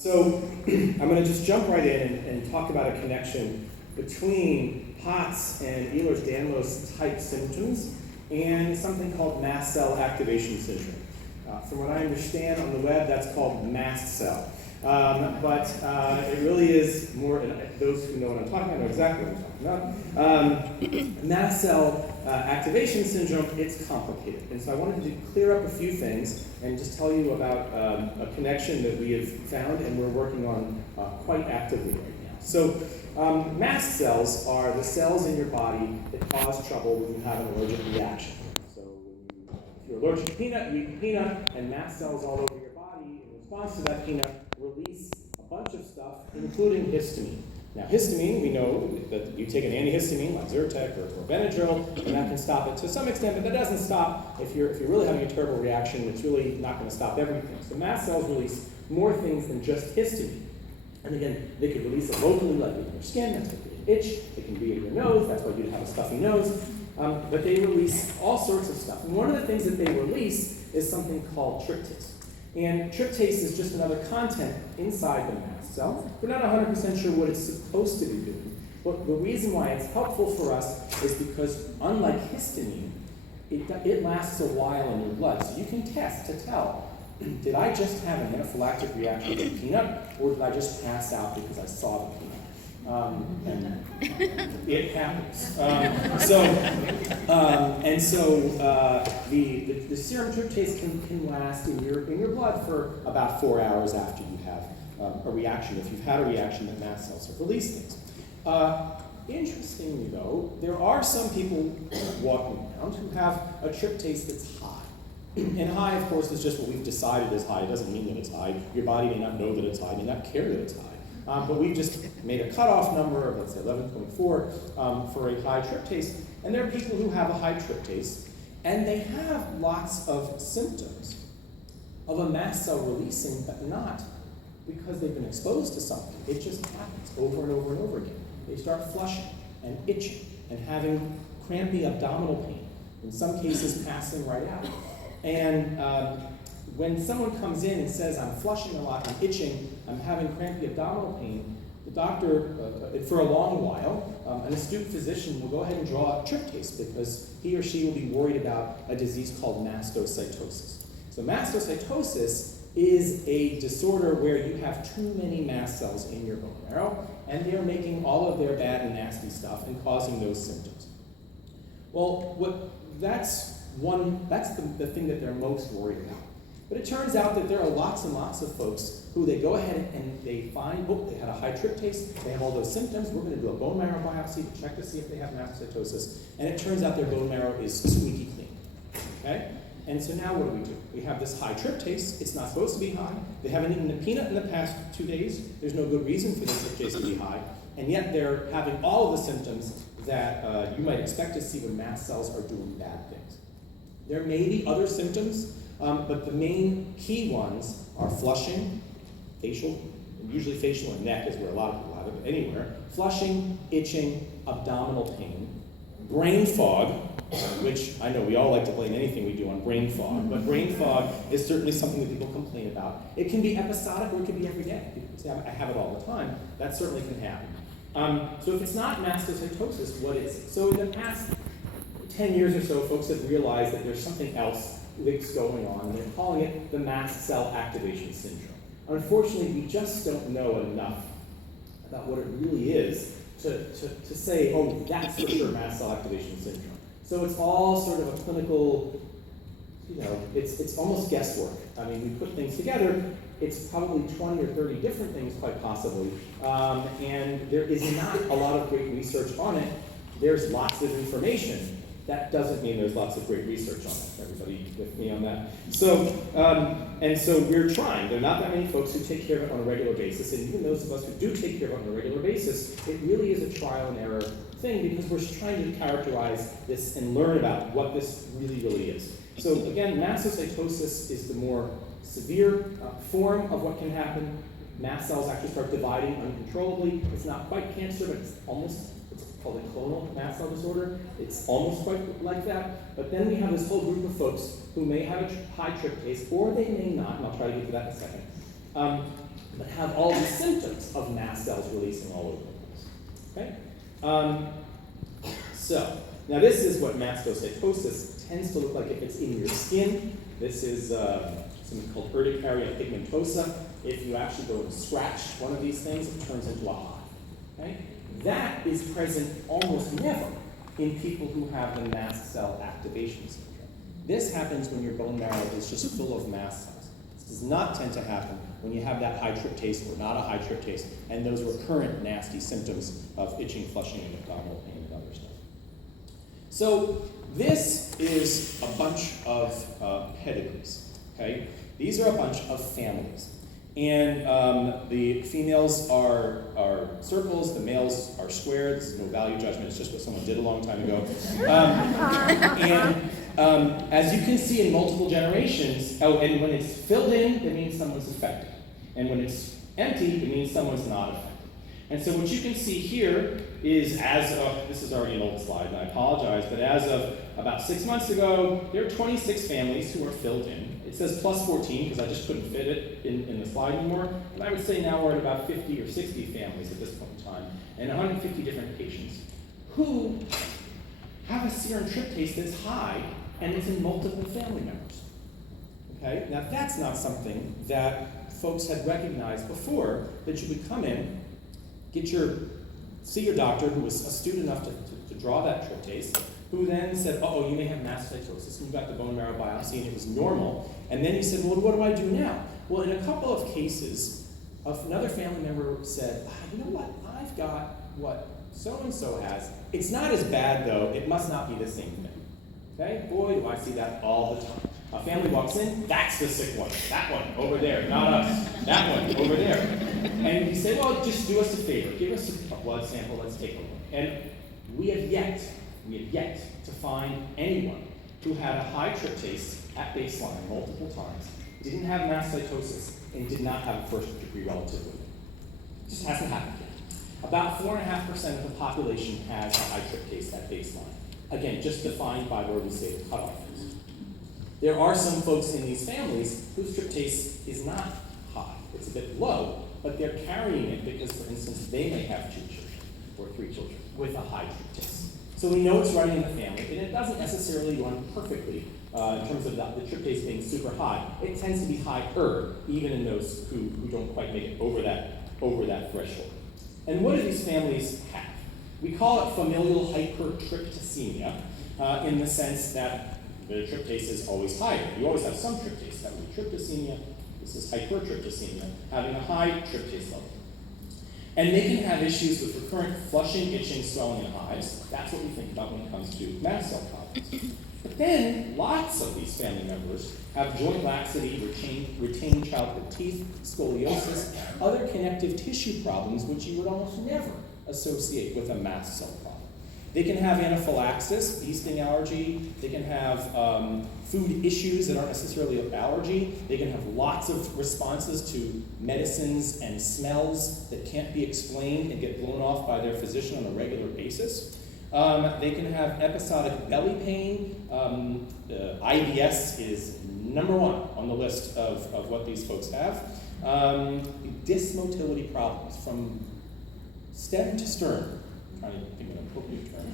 So I'm going to just jump right in and talk about a connection between POTS and Ehlers-Danlos type symptoms and something called mast cell activation syndrome. From what I understand on the web, that's called mast cell. But it really is more, and those who know what I'm talking about know exactly what I'm talking about. Mast cell activation syndrome, it's complicated. And so I wanted to clear up a few things and just tell you about a connection that we have found and we're working on quite actively right now. So mast cells are the cells in your body that cause trouble when you have an allergic reaction. So if you're allergic to peanut, you eat peanut, and mast cells all over your body in response to that peanut release a bunch of stuff, including histamine. Now, histamine, we know that you take an antihistamine like Zyrtec or Benadryl, and that can stop it to some extent, but that doesn't stop if you're really having a terrible reaction. It's really not going to stop everything. So mast cells release more things than just histamine. And again, they could release it locally, like in your skin. That's why you itch. It can be in your nose. That's why you'd have a stuffy nose. But they release all sorts of stuff. And one of the things that they release is something called tryptase. And tryptase is just another content inside the mast cell. We're not 100% sure what it's supposed to be doing. But the reason why it's helpful for us is because, unlike histamine, it lasts a while in your blood. So you can test to tell, did I just have an anaphylactic reaction to peanut, or did I just pass out because I saw the peanut? And it happens. The serum tryptase can last in your blood for about 4 hours after you have a reaction, if you've had a reaction that mast cells have released things. Interestingly, though, there are some people walking around who have a tryptase that's high. And high, of course, is just what we've decided is high. It doesn't mean that it's high. Your body may not know that it's high, may not care that it's high. But we've just made a cutoff number of, let's say, 11.4 for a high tryptase. And there are people who have a high tryptase, and they have lots of symptoms of a mast cell releasing, but not because they've been exposed to something. It just happens over and over and over again. They start flushing and itching and having crampy abdominal pain, in some cases passing right out. And when someone comes in and says, I'm flushing a lot, I'm itching, I'm having crampy abdominal pain, the doctor, for a long while, an astute physician will go ahead and draw tryptase because he or she will be worried about a disease called mastocytosis. So mastocytosis is a disorder where you have too many mast cells in your bone marrow, and they're making all of their bad and nasty stuff and causing those symptoms. Well, that's the thing that they're most worried about. But it turns out that there are lots and lots of folks who they go ahead and they find, they had a high tryptase, they have all those symptoms, we're going to do a bone marrow biopsy to check to see if they have mastocytosis, and it turns out their bone marrow is squeaky clean. Okay? And so now what do? We have this high tryptase, it's not supposed to be high, they haven't eaten a peanut in the past 2 days, there's no good reason for the tryptase to be high, and yet they're having all of the symptoms that you might expect to see when mast cells are doing bad things. There may be other symptoms, but the main key ones are flushing, facial, and usually facial and neck is where a lot of people have it, but anywhere. Flushing, itching, abdominal pain, brain fog, which I know we all like to blame anything we do on brain fog, but brain fog is certainly something that people complain about. It can be episodic or it can be every day. People say, I have it all the time. That certainly can happen. So if it's not mastocytosis, what is it? So in the past 10 years or so, folks have realized that there's something else that's going on, and they're calling it the mast cell activation syndrome. Unfortunately, we just don't know enough about what it really is to say, oh, that's for sure mast cell activation syndrome. So it's all sort of a clinical, it's almost guesswork. I mean, we put things together, it's probably 20 or 30 different things quite possibly, and there is not a lot of great research on it. There's lots of information. That doesn't mean there's lots of great research on it. Everybody with me on that? So, and so we're trying. There are not that many folks who take care of it on a regular basis, and even those of us who do take care of it on a regular basis, it really is a trial and error thing because we're trying to characterize this and learn about what this really is. So again, mastocytosis is the more severe form of what can happen. Mast cells actually start dividing uncontrollably. It's not quite cancer, but it's called a clonal mast cell disorder. It's almost quite like that. But then we have this whole group of folks who may have a high tryptase, or they may not, and I'll try to get to that in a second, but have all these symptoms of mast cells releasing all over the place. Okay? So, now this is what mastocytosis tends to look like if it's in your skin. This is something called urticaria pigmentosa. If you actually go and scratch one of these things, it turns into a hive. Okay? That is present almost never in people who have the mast cell activation syndrome. This happens when your bone marrow is just full of mast cells. This does not tend to happen when you have that high tryptase or not a high tryptase, and those recurrent nasty symptoms of itching, flushing, and abdominal pain and other stuff. So this is a bunch of pedigrees, okay? These are a bunch of families. And the females are circles, the males are square. This is no value judgment, it's just what someone did a long time ago. As you can see in multiple generations, and when it's filled in, it means someone's affected. And when it's empty, it means someone's not affected. And so what you can see here is this is already an old slide, and I apologize, but as of about 6 months ago, there are 26 families who are filled in. It says plus 14 because I just couldn't fit it in the slide anymore. And I would say now we're at about 50 or 60 families at this point in time, and 150 different patients who have a serum tryptase that's high and it's in multiple family members. Okay? Now that's not something that folks had recognized before, that you would come in, see your doctor who was astute enough to draw that tryptase, who then said, oh, you may have mastocytosis, and you got the bone marrow biopsy and it was normal. And then you said, well, what do I do now? Well, in a couple of cases, another family member said, you know what, I've got what so-and-so has. It's not as bad though, it must not be the same thing. Okay, boy, do I see that all the time. A family walks in, that's the sick one. That one, over there, not us. That one, over there. And you say, well, just do us a favor. Give us a blood sample, let's take a look. And we have yet to find anyone who had a high tryptase at baseline multiple times, didn't have mastocytosis, and did not have a first-degree relative with it. It just hasn't happened yet. About 4.5% of the population has a high tryptase at baseline. Again, just defined by where we say the cutoff is. There are some folks in these families whose tryptase is not high. It's a bit low, but they're carrying it because, for instance, they may have 2 children or 3 children with a high tryptase. So we know it's running in the family, and it doesn't necessarily run perfectly in terms of the tryptase being super high. It tends to be higher, even in those who don't quite make it over that threshold. And what do these families have? We call it familial hypertryptasemia in the sense that the tryptase is always higher. You always have some tryptase. That would be tryptasemia. This is hypertryptasemia, having a high tryptase level. And they can have issues with recurrent flushing, itching, swelling, and hives. That's what we think about when it comes to mast cell problems. But then lots of these family members have joint laxity, retained childhood teeth, scoliosis, other connective tissue problems which you would almost never associate with a mast cell problem. They can have anaphylaxis, bee sting allergy. They can have food issues that aren't necessarily an allergy. They can have lots of responses to medicines and smells that can't be explained and get blown off by their physician on a regular basis. They can have episodic belly pain. IBS is number 1 on the list of what these folks have. Dysmotility problems from stem to stern. I'm trying to think of an appropriate term.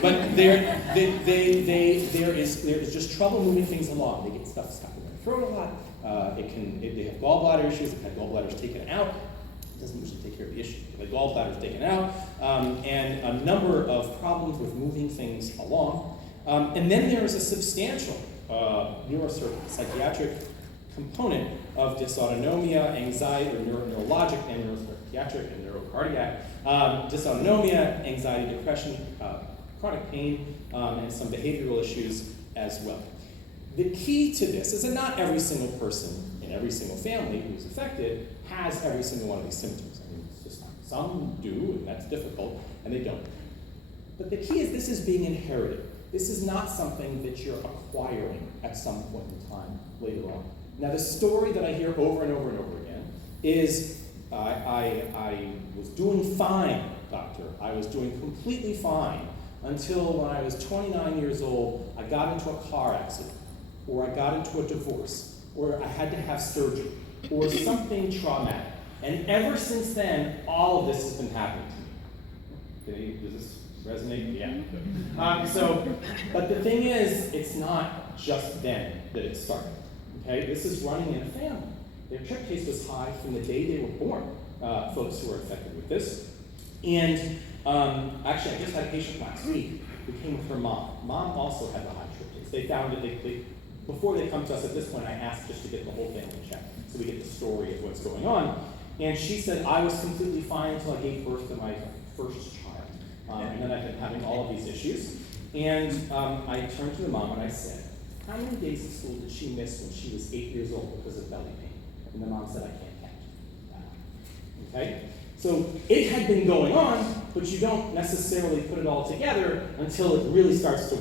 But there is just trouble moving things along. They get stuff stuck in their throat a lot. They have gallbladder issues. They've had gallbladders taken out. It doesn't usually take care of the issue. The gallbladders taken out, and a number of problems with moving things along. And then there is a substantial neuropsychiatric component of dysautonomia, anxiety, or neurologic and neuropsychiatric and neurocardiac, dysautonomia, anxiety, depression, chronic pain, and some behavioral issues as well. The key to this is that not every single person in every single family who's affected has every single one of these symptoms. I mean, it's just some do, and that's difficult, and they don't. But the key is this is being inherited. This is not something that you're acquiring at some point in time later on. Now, the story that I hear over and over and over again is I was doing fine, doctor. I was doing completely fine until when I was 29 years old, I got into a car accident, or I got into a divorce, or I had to have surgery, or something traumatic. And ever since then, all of this has been happening to me. Does this resonate? Yeah. But the thing is, it's not just then that it started. Okay, this is running in a family. Their tryptase was high from the day they were born. Folks who are affected with this, and actually, I just had a patient last week who came with her mom. Mom also had the high tryptase. They found it. Before they come to us at this point, I asked just to get the whole family checked, so we get the story of what's going on. And she said, I was completely fine until I gave birth to my first child. And then I've been having all of these issues. And I turned to the mom and I said, how many days of school did she miss when she was 8 years old because of belly pain? And the mom said, I can't count. Okay? So it had been going on, but you don't necessarily put it all together until it really starts to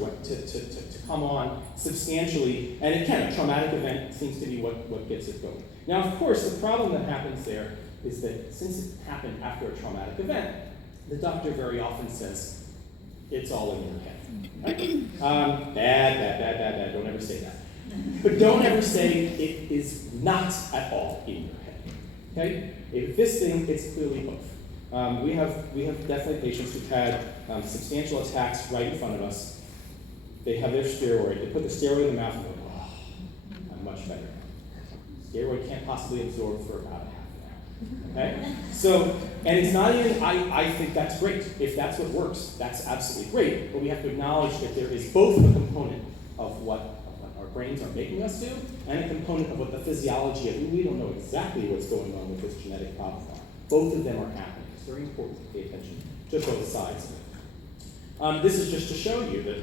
come on substantially. And again, a traumatic event seems to be what gets it going. Now, of course, the problem that happens there is that since it happened after a traumatic event, the doctor very often says, it's all in your head. Right? Bad. Don't ever say that. But don't ever say it is not at all in your head. Okay? If this thing, it's clearly both. We have definitely patients who've had substantial attacks right in front of us. They have their steroid. They put the steroid in the mouth and go, oh, I'm much better. Steroid can't possibly absorb for about a half an hour. Okay? So, and it's not even, I think that's great. If that's what works, that's absolutely great. But we have to acknowledge that there is both a component of what our brains are making us do, and a component of what the physiology of, we don't know exactly what's going on with this genetic problem. Both of them are happening. It's very important to pay attention to both sides of it. This is just to show you that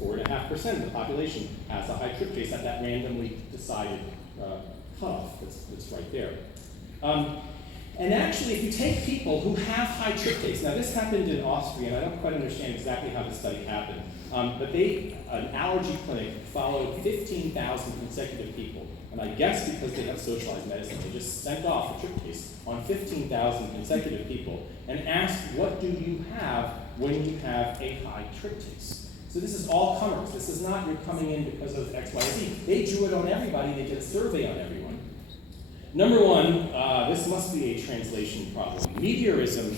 4.5% of the population has a high tryptase at that randomly decided cutoff that's right there. And actually, if you take people who have high tryptase, now this happened in Austria, and I don't quite understand exactly how this study happened, but an allergy clinic followed 15,000 consecutive people, and I guess because they have socialized medicine, they just sent off a tryptase on 15,000 consecutive people and asked, what do you have when you have a high tryptase? So this is all comers. This is not you're coming in because of X, Y, Z. They drew it on everybody. They did a survey on everyone. Number one, this must be a translation problem. Meteorism.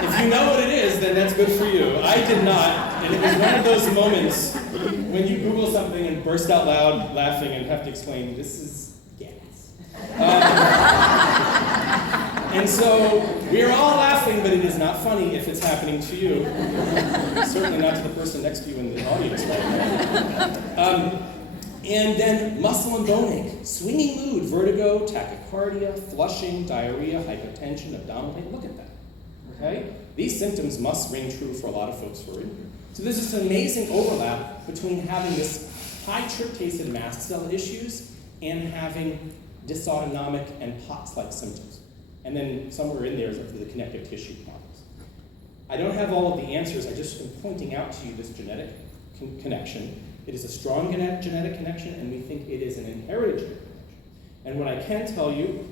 If you know what it is, then that's good for you. I did not, and it was one of those moments when you Google something and burst out loud laughing and have to explain, this is gas. And so we're all laughing, but it is not funny if it's happening to you. Certainly not to the person next to you in the audience right now. And then muscle and bone ache, swinging mood, vertigo, tachycardia, flushing, diarrhea, hypotension, abdominal pain. Look at that. Okay? These symptoms must ring true for a lot of folks who are in here. So there's this amazing overlap between having this high tryptase and mast cell issues and having dysautonomic and POTS-like symptoms. And then somewhere in there is the connective tissue problems. I don't have all of the answers. I just am pointing out to you this genetic connection. It is a strong genetic connection, and we think it is an inherited genetic connection. And what I can tell you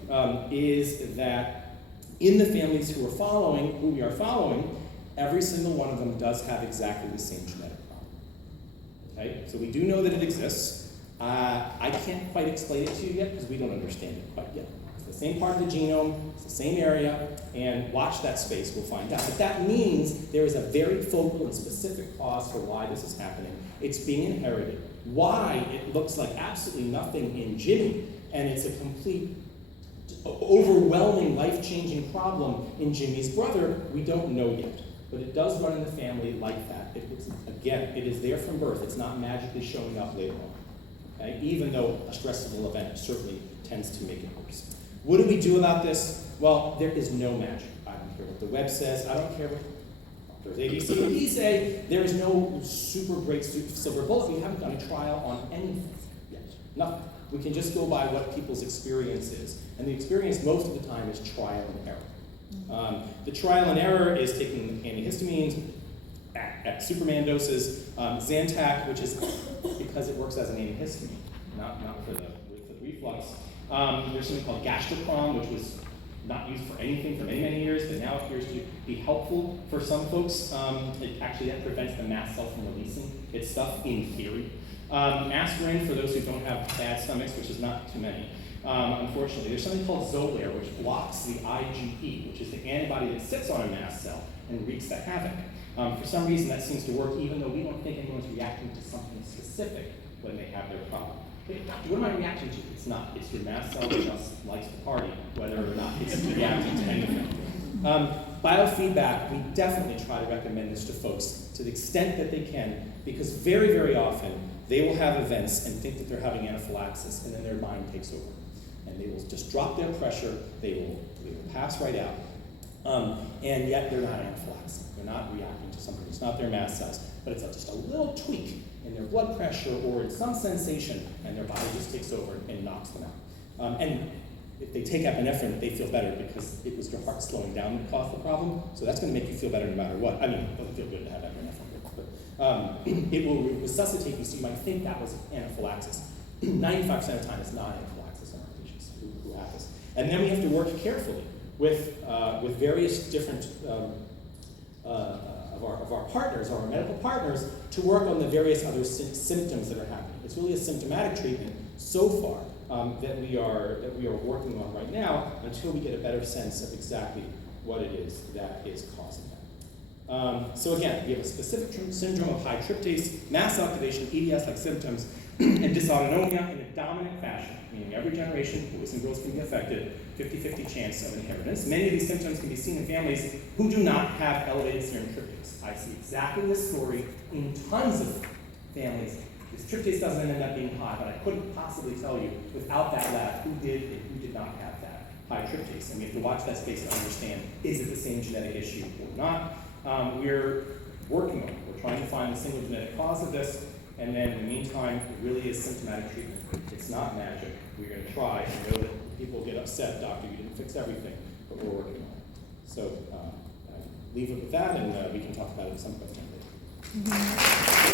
is that in the families who we are following, every single one of them does have exactly the same genetic problem. Okay? So we do know that it exists. I can't quite explain it to you yet because we don't understand it quite yet. It's the same part of the genome, it's the same area, and watch that space, we'll find out. But that means there is a very focal and specific cause for why this is happening. It's being inherited. Why it looks like absolutely nothing in Jimmy, and it's a complete, overwhelming, life-changing problem in Jimmy's brother, we don't know yet. But it does run in the family like that. It is there from birth. It's not magically showing up later on. Okay? Even though a stressful event certainly tends to make it worse. What do we do about this? Well, there is no magic. I don't care what the web says. I don't care what Doctors A, B, C, and D say. There is no super great silver bullet. We haven't done a trial on anything yet. Nothing. We can just go by what people's experience is. And the experience most of the time is trial and error. The trial and error is taking antihistamines at Superman doses, Zantac, which is because it works as an antihistamine, not for the reflux. There's something called Gastrocrom, which was not used for anything for many, many years, but now appears to be helpful for some folks. That prevents the mast cell from releasing its stuff in theory. Aspirin for those who don't have bad stomachs, which is not too many. unfortunately. There's something called Xolair, which blocks the IgE, which is the antibody that sits on a mast cell and wreaks the havoc. For some reason, that seems to work, even though we don't think anyone's reacting to something specific when they have their problem. Hey, what am I reacting to? It's not. It's your mast cell that just likes to party, whether or not it's reacting to anything. Biofeedback, we definitely try to recommend this to folks to the extent that they can, because very, very often they will have events and think that they're having anaphylaxis, and then their mind takes over. And they will just drop their pressure, they will pass right out, and yet they're not anaphylactic. They're not reacting to something. It's not their mast cells, but it's just a little tweak in their blood pressure or in some sensation, and their body just takes over and knocks them out. And if they take epinephrine, they feel better because it was your heart slowing down that caused the problem. So that's going to make you feel better no matter what. I mean, it doesn't feel good to have epinephrine, but it will resuscitate you, so you might think that was anaphylaxis. 95% of the time, it's not anaphylaxis in our patients who have this. And then we have to work carefully with various different of our partners, our medical partners, to work on the various other symptoms that are happening. It's really a symptomatic treatment so far that we are working on right now until we get a better sense of exactly what it is that is causing that. So again, we have a specific syndrome of high tryptase, mass activation, EDS-like symptoms, and dysautonomia in a dominant fashion, meaning every generation, boys and girls can be affected, 50-50 chance of inheritance. Many of these symptoms can be seen in families who do not have elevated serum tryptase. I see exactly this story in tons of families. This tryptase doesn't end up being high, but I couldn't possibly tell you without that lab who did and who did not have that high tryptase. And we have to watch that space to understand, is it the same genetic issue or not? We're working on it. We're trying to find the single genetic cause of this, and then in the meantime, it really is symptomatic treatment. It's not magic. We're going to try. I know that people get upset, doctor, you didn't fix everything, but we're working on it. So I leave it with that, and we can talk about it at some point later.